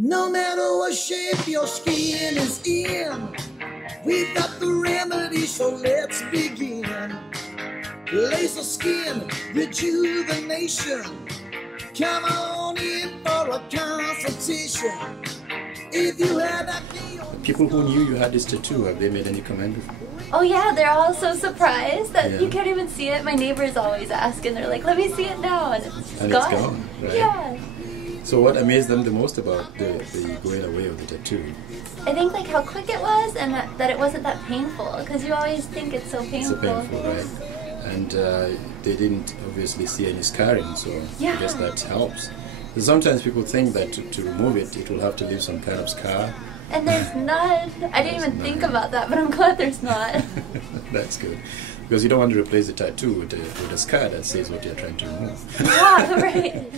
No matter what shape your skin is in, we've got the remedy, so let's begin. Laser skin rejuvenation. Come on in for a consultation. If you had acne on... People who knew you had this tattoo, have they made any comment before? Oh yeah, they're all so surprised that you can't even see it. My neighbors always ask and they're like, let me see it now, and it's gone. Right? Yeah. So what amazed them the most about the going away of the tattoo? I think like how quick it was and that it wasn't that painful, because you always think it's so painful. It's so painful, right? And they didn't obviously see any scarring, so I guess that helps. So sometimes people think that to remove it, it will have to leave some kind of scar. And there's none. I didn't even think about that, but I'm glad there's not. That's good. Because you don't want to replace the tattoo with a scar that says what you're trying to remove. Yeah, right.